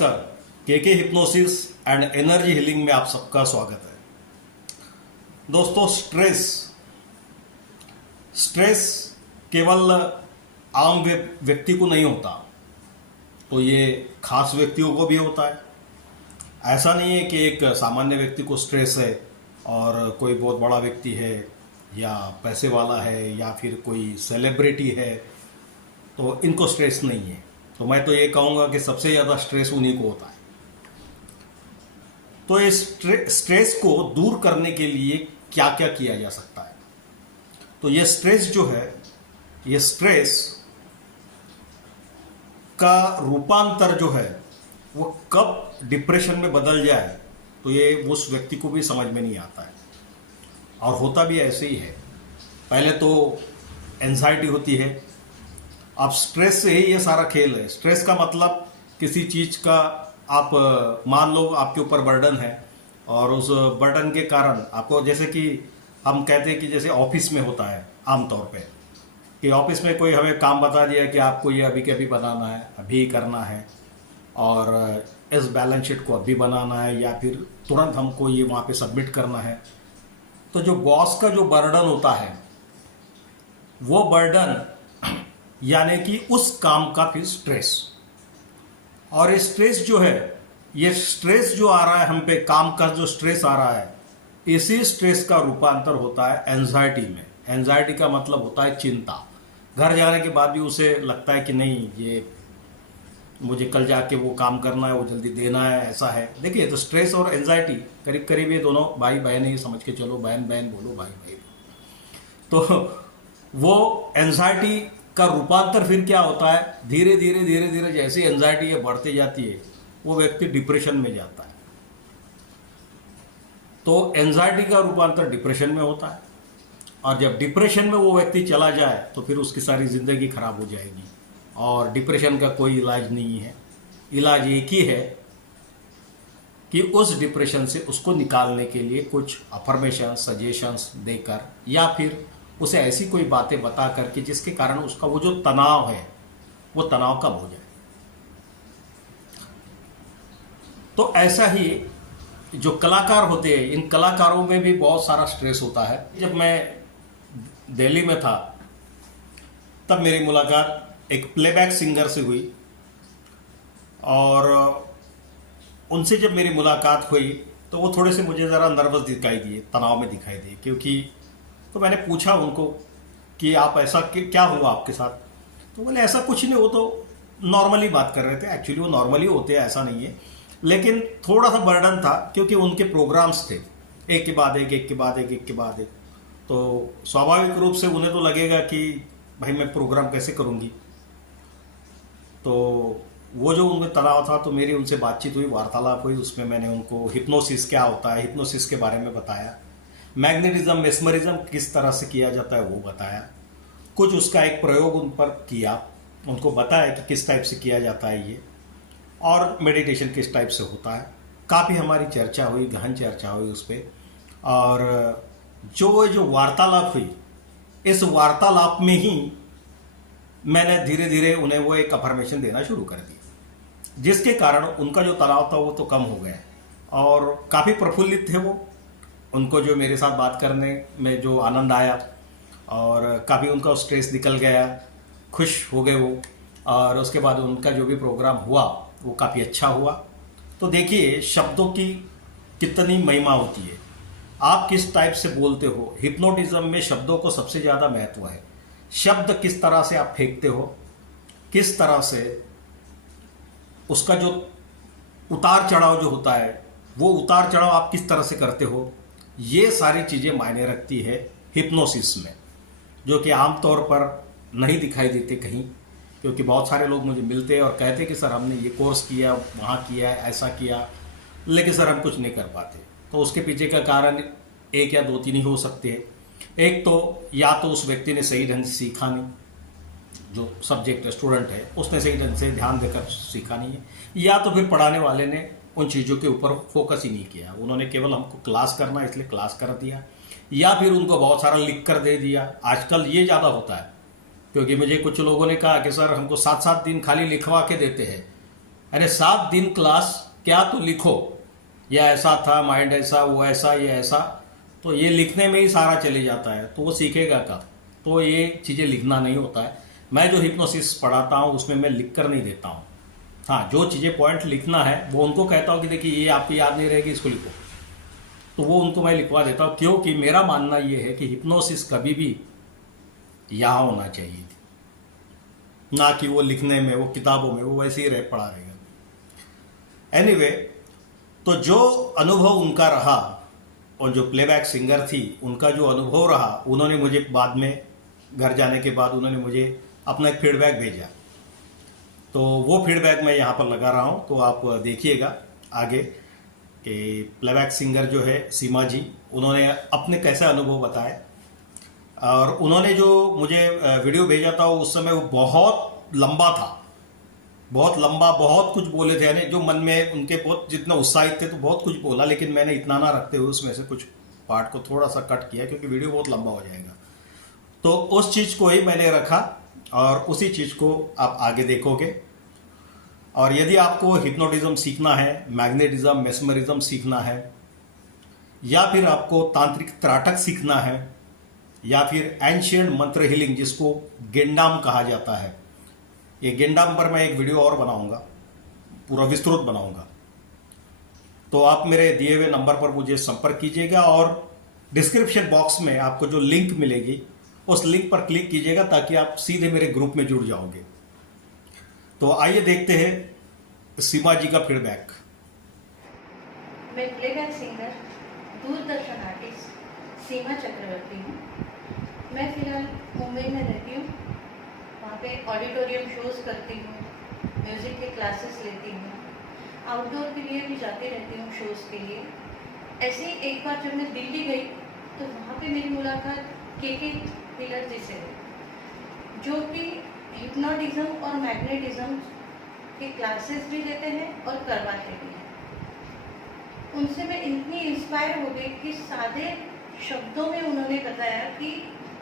नमस्कार। के hypnosis and energy healing में आप सबका स्वागत है। दोस्तों, स्ट्रेस केवल आम व्यक्ति को नहीं होता, तो ये खास व्यक्तियों को भी होता है। ऐसा नहीं है कि एक सामान्य व्यक्ति को स्ट्रेस है और कोई बहुत बड़ा व्यक्ति है या पैसे वाला है या फिर कोई सेलिब्रिटी है तो इनको स्ट्रेस नहीं है। तो मैं तो ये कहूँगा कि सबसे ज़्यादा स्ट्रेस उन्हीं को होता है। तो इस स्ट्रेस को दूर करने के लिए क्या क्या किया जा सकता है? तो ये स्ट्रेस जो है, ये स्ट्रेस का रूपांतर जो है वो कब डिप्रेशन में बदल जाए तो ये उस व्यक्ति को भी समझ में नहीं आता है। और होता भी ऐसे ही है। पहले तो एंजाइटी होती है। अब स्ट्रेस से ही ये सारा खेल है। स्ट्रेस का मतलब किसी चीज़ का आप मान लो आपके ऊपर बर्डन है और उस बर्डन के कारण आपको, जैसे कि हम कहते हैं कि जैसे ऑफिस में होता है आमतौर पे कि ऑफिस में कोई हमें काम बता दिया कि आपको ये अभी के अभी बनाना है, अभी करना है और इस बैलेंस शीट को अभी बनाना है या फिर तुरंत हमको ये वहाँ पे सबमिट करना है। तो जो बॉस का जो बर्डन होता है वो बर्डन यानी कि उस काम का फिर स्ट्रेस, और ये स्ट्रेस जो है, ये स्ट्रेस जो आ रहा है हम पे, काम का जो स्ट्रेस आ रहा है, इसी स्ट्रेस का रूपांतर होता है एंजाइटी में। एंजाइटी का मतलब होता है चिंता। घर जाने के बाद भी उसे लगता है कि नहीं, ये मुझे कल जाके वो काम करना है, वो जल्दी देना है, ऐसा है। देखिए, तो स्ट्रेस और एंजाइटी करीब करीब ये दोनों भाई बहन ही समझ के चलो, बहन बहन बोलो, भाई भाई। तो वो एंजाइटी का रूपांतर फिर क्या होता है, धीरे धीरे धीरे धीरे जैसे एंजाइटी ये बढ़ती जाती है वो व्यक्ति डिप्रेशन में जाता है। तो एंजाइटी का रूपांतर डिप्रेशन में होता है और जब डिप्रेशन में वो व्यक्ति चला जाए तो फिर उसकी सारी जिंदगी खराब हो जाएगी। और डिप्रेशन का कोई इलाज नहीं है। इलाज एक ही है कि उस डिप्रेशन से उसको निकालने के लिए कुछ अफर्मेशन, सजेशंस देकर या फिर उसे ऐसी कोई बातें बता करके जिसके कारण उसका वो जो तनाव है वो तनाव कम हो जाए। तो ऐसा ही जो कलाकार होते हैं, इन कलाकारों में भी बहुत सारा स्ट्रेस होता है। जब मैं दिल्ली में था तब मेरी मुलाकात एक प्लेबैक सिंगर से हुई और उनसे जब मेरी मुलाकात हुई तो वो थोड़े से मुझे ज़रा नर्वस दिखाई दिए, तनाव में दिखाई दिए। क्योंकि तो मैंने पूछा उनको कि आप ऐसा क्या हुआ आपके साथ? तो बोले ऐसा कुछ नहीं, वो तो नॉर्मली बात कर रहे थे। एक्चुअली वो नॉर्मली होते हैं, ऐसा नहीं है, लेकिन थोड़ा सा बर्डन था क्योंकि उनके प्रोग्राम्स थे एक के बाद एक, एक के बाद एक, एक के बाद एक। तो स्वाभाविक रूप से उन्हें तो लगेगा कि भाई मैं प्रोग्राम कैसे करूँगी। तो वो जो उनमें तनाव था, तो मेरी उनसे बातचीत हुई, वार्तालाप हुई। उसमें मैंने उनको हिप्नोसिस क्या होता है, हिप्नोसिस के बारे में बताया। मैग्नेटिज्म, मेस्मरिज्म किस तरह से किया जाता है वो बताया। कुछ उसका एक प्रयोग उन पर किया, उनको बताया कि किस टाइप से किया जाता है ये, और मेडिटेशन किस टाइप से होता है। काफ़ी हमारी चर्चा हुई, गहन चर्चा हुई उस पर। और जो वार्तालाप हुई, इस वार्तालाप में ही मैंने धीरे धीरे उन्हें वो एक अफर्मेशन देना शुरू कर दिया, जिसके कारण उनका जो तनाव था वो तो कम हो गया और काफ़ी प्रफुल्लित थे वो। उनको जो मेरे साथ बात करने में जो आनंद आया और काफ़ी उनका स्ट्रेस निकल गया, खुश हो गए वो। और उसके बाद उनका जो भी प्रोग्राम हुआ वो काफ़ी अच्छा हुआ। तो देखिए, शब्दों की कितनी महिमा होती है। आप किस टाइप से बोलते हो, हिप्नोटिज्म में शब्दों को सबसे ज़्यादा महत्व है। शब्द किस तरह से आप फेंकते हो, किस तरह से उसका जो उतार चढ़ाव जो होता है, वो उतार चढ़ाव आप किस तरह से करते हो, ये सारी चीज़ें मायने रखती है हिप्नोसिस में, जो कि आमतौर पर नहीं दिखाई देते कहीं। क्योंकि बहुत सारे लोग मुझे मिलते हैं और कहते हैं कि सर हमने ये कोर्स किया, वहाँ किया, ऐसा किया, लेकिन सर हम कुछ नहीं कर पाते। तो उसके पीछे का कारण एक या दो तीन ही हो सकते हैं। एक तो या तो उस व्यक्ति ने सही ढंग से सीखा नहीं, जो सब्जेक्ट स्टूडेंट है उसने सही ढंग से ध्यान देकर सीखा नहीं है, या तो फिर पढ़ाने वाले ने उन चीज़ों के ऊपर फोकस ही नहीं किया। उन्होंने केवल हमको क्लास करना इसलिए क्लास कर दिया, या फिर उनको बहुत सारा लिख कर दे दिया। आजकल ये ज़्यादा होता है, क्योंकि मुझे कुछ लोगों ने कहा कि सर हमको 7-7 दिन खाली लिखवा के देते हैं अरे 7 दिन क्लास, क्या तो लिखो, यह ऐसा था, माइंड ऐसा, वो ऐसा, ये ऐसा, तो ये लिखने में ही सारा चले जाता है, तो वो सीखेगा कब? तो ये चीज़ें लिखना नहीं होता है। मैं जो हिप्नोसिस पढ़ाता हूँ उसमें मैं लिख कर नहीं देता हूँ। हाँ, जो चीज़ें पॉइंट लिखना है वो उनको कहता हूँ कि देखिए ये आपको याद नहीं रहेगी, इसको लिखो, तो वो उनको मैं लिखवा देता हूँ, क्योंकि मेरा मानना ये है कि हिप्नोसिस कभी भी यहाँ होना चाहिए, ना कि वो लिखने में, वो किताबों में, वो वैसे ही रह पड़ा रहेगा। एनीवे, तो जो अनुभव उनका रहा और जो प्लेबैक सिंगर थी उनका जो अनुभव रहा, उन्होंने मुझे बाद में घर जाने के बाद उन्होंने मुझे अपना एक फीडबैक भेजा, तो वो फीडबैक मैं यहाँ पर लगा रहा हूँ, तो आप देखिएगा आगे कि प्लेबैक सिंगर जो है सीमा जी, उन्होंने अपने कैसे अनुभव बताए। और उन्होंने जो मुझे वीडियो भेजा था उस समय वो बहुत लंबा था, बहुत लंबा, बहुत कुछ बोले थे, यानी जो मन में उनके बहुत जितना उत्साहित थे तो बहुत कुछ बोला, लेकिन मैंने इतना ना रखते हुए उसमें से कुछ पार्ट को थोड़ा सा कट किया क्योंकि वीडियो बहुत लंबा हो जाएगा। तो उस चीज़ को ही मैंने रखा और उसी चीज़ को आप आगे देखोगे। और यदि आपको हिप्नोटिज्म सीखना है, मैग्नेटिज्म, मेस्मरिज्म सीखना है, या फिर आपको तांत्रिक त्राटक सीखना है, या फिर एंशियंट मंत्र हीलिंग जिसको गेंडाम कहा जाता है, ये गेंडाम पर मैं एक वीडियो और बनाऊंगा, पूरा विस्तृत बनाऊंगा, तो आप मेरे दिए हुए नंबर पर मुझे संपर्क कीजिएगा और डिस्क्रिप्शन बॉक्स में आपको जो लिंक मिलेगी उस लिंक पर क्लिक कीजिएगा ताकि आप सीधे मेरे ग्रुप में जुड़ जाओगे। तो आइए देखते हैं सीमा जी का फीडबैक। मैं प्लेबैक सिंगर, दूरदर्शन आर्टिस्ट सीमा चक्रवर्ती हूँ। मैं फ़िलहाल मुंबई में रहती हूँ। वहाँ पे ऑडिटोरियम शोज़ करती हूँ, म्यूज़िक के क्लासेस लेती हूँ, आउटडोर के लिए भी जाती रहती हूँ शोज़ के लिए। ऐसे ही एक बार जब मैं दिल्ली गई तो वहाँ पे मेरी मुलाकात के हीलर जी से हुई, जो कि हिप्नोटिज्म और मैग्नेटिज्म के क्लासेस भी लेते हैं और करवाते भी हैं। उनसे मैं इतनी इंस्पायर हो गई कि सादे शब्दों में उन्होंने बताया कि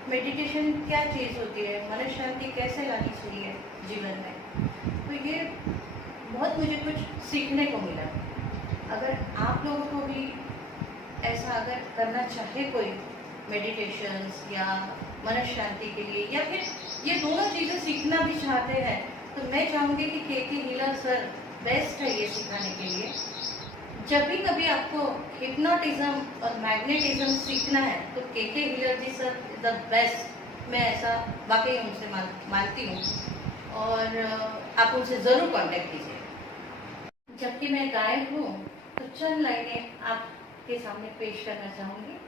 मेडिटेशन क्या चीज़ होती है, मन शांति कैसे लानी चाहिए जीवन में। तो ये बहुत मुझे कुछ सीखने को मिला। अगर आप लोगों को भी ऐसा अगर करना चाहे कोई मेडिटेशंस या मन शांति के लिए, या फिर ये दोनों चीज़ें सीखना भी चाहते हैं, तो मैं चाहूँगी कि के हीलर सर बेस्ट है ये सिखाने के लिए। जब भी कभी आपको हिप्नोटिज्म और मैग्नेटिज्म सीखना है तो के हीलर जी सर द बेस्ट, मैं ऐसा वाकई उनसे मानती हूँ और आप उनसे ज़रूर कांटेक्ट कीजिए। जबकि मैं गायक हूँ तो चंद लाइनें आपके सामने पेश करना चाहूँगी।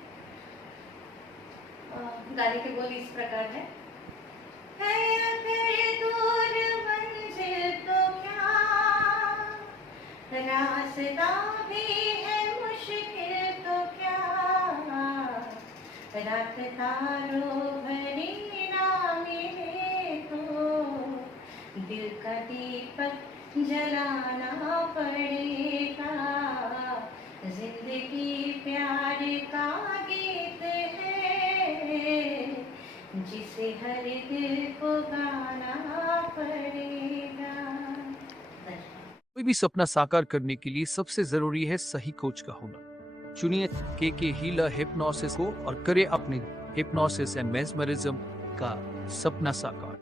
गाने के बोल इस प्रकार है अगर दूर मंजिल तो क्या, रास्ता भी है मुश्किल तो क्या, रात तारों भरी ना मिले तो दिल का दीपक जलाना पड़ेगा। जिंदगी प्यार का गीत है जिसे हर दिल को गाना पड़ेगा। कोई भी सपना साकार करने के लिए सबसे जरूरी है सही कोच का होना। चुनिए के हीलर हिप्नोसिस को और करे अपने हिप्नोसिस एंड मेस्मरिज्म का सपना साकार।